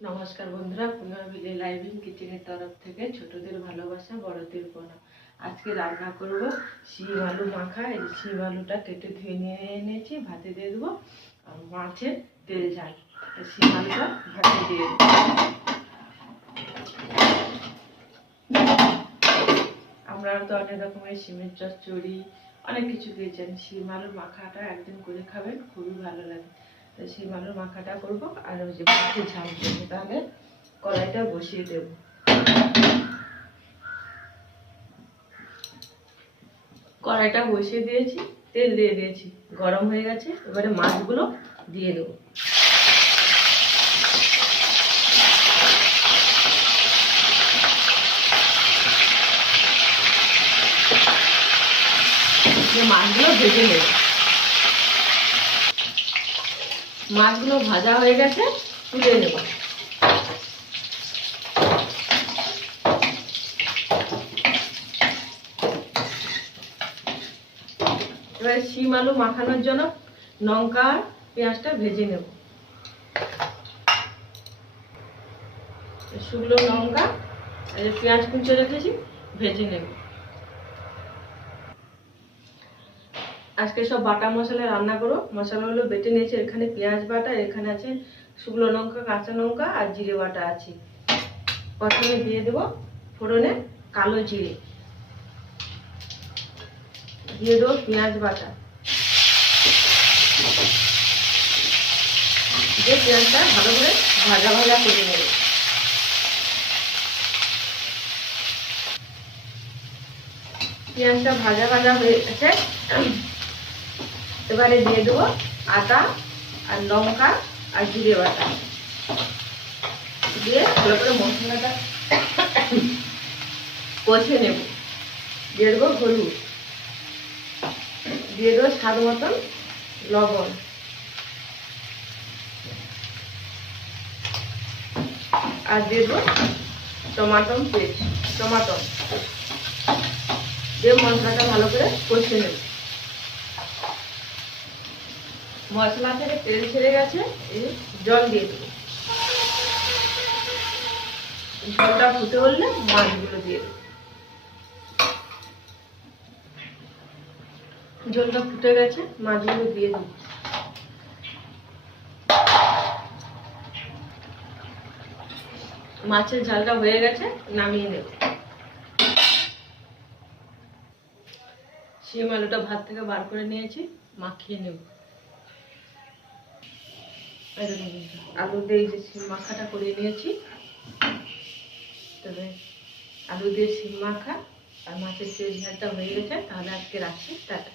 নমস্কার বন্ধুরা, পুনর্বিলে লাইভিং কিচেনের তরফ থেকে ছোটদের ভালোবাসা বড়দের প্রণাম। আজকে রান্না করব শিম আলু মাখা। এই শিম আলুটা কেটে ধুয়ে নিয়ে এনেছি, ভাতে দিয়ে দেবো। আর মাছের তেল ঝাল। শিম আলুটা ভাতে দিয়ে দেবো। আপনারা তো অনেক রকমের শিমের চচ্চড়ি অনেক কিছু খেয়েছেন। শিম আলুর মাখাটা একদিন করে খাবেন, খুবই ভালো লাগে। শিম আলুর মাখাটা করবো আর ওই যে মাছের ঝাল করবো। তাহলে কড়াইটা বসিয়ে দেব। কড়াইটা বসিয়ে দিয়েছি, তেল দিয়ে দিয়েছি, গরম হয়ে গেছে। এবারে মাছগুলো দিয়ে দেবো। মাছগুলো ভেজে নেব। মাছগুলো ভাজা হয়ে গেছে, তুলে নেব। এবার শিম আলু মাখানোর জন্য লঙ্কা আর পেঁয়াজটা ভেজে নেব। শুকনো লঙ্কা আর পেঁয়াজ কুচে রেখেছি, ভেজে নেব। আজকে সব বাটা মশলা রান্না করো। মশলাগুলো বেটে নিয়েছি। এখানে পেঁয়াজ বাটা, এখানে আছে শুকনো লঙ্কা, কাঁচা লঙ্কা আর জিরে বাটা আছে। প্রথমে দিয়ে দেব ফোড়নে কালো জিরে, দিয়ে দেবো পেঁয়াজ বাটা, দিয়ে পেঁয়াজটা ভালো করে ভাজা ভাজা করে নেব। পেঁয়াজটা ভাজা ভাজা হয়ে গেছে। এবারে দিয়ে দেবো আদা আর লঙ্কা আর জিরে বাটা, দিয়ে ভালো করে মশলাটা কষে নেব। দিয়ে দেবো হলুদ, দিয়ে দেবো স্বাদ মতন লবণ, আর দিয়ে দেবো টমাটো পেস্ট, দিয়ে মশলাটা ভালো করে কষে নেব। মশলা থেকে তেল ছেড়ে গেছে, এই জল দিয়ে দেবো। জলটা ফুটে উঠলে মাছগুলো দিয়ে দেবো। জলটা ফুটে গেছে, মাছগুলো দিয়ে দেবো। মাছের ঝালটা হয়ে গেছে, নামিয়ে নেব। শিম আলুটা ভাত থেকে বার করে নিয়েছি, মাখিয়ে নেব। আলু দিয়ে যে শিম মাখাটা করে নিয়েছি, তবে আলু দিয়ে শিম মাখা আর মাছের তেল ঝালটা হয়ে গেছে। তাহলে আজকে রাখছি, টাটা।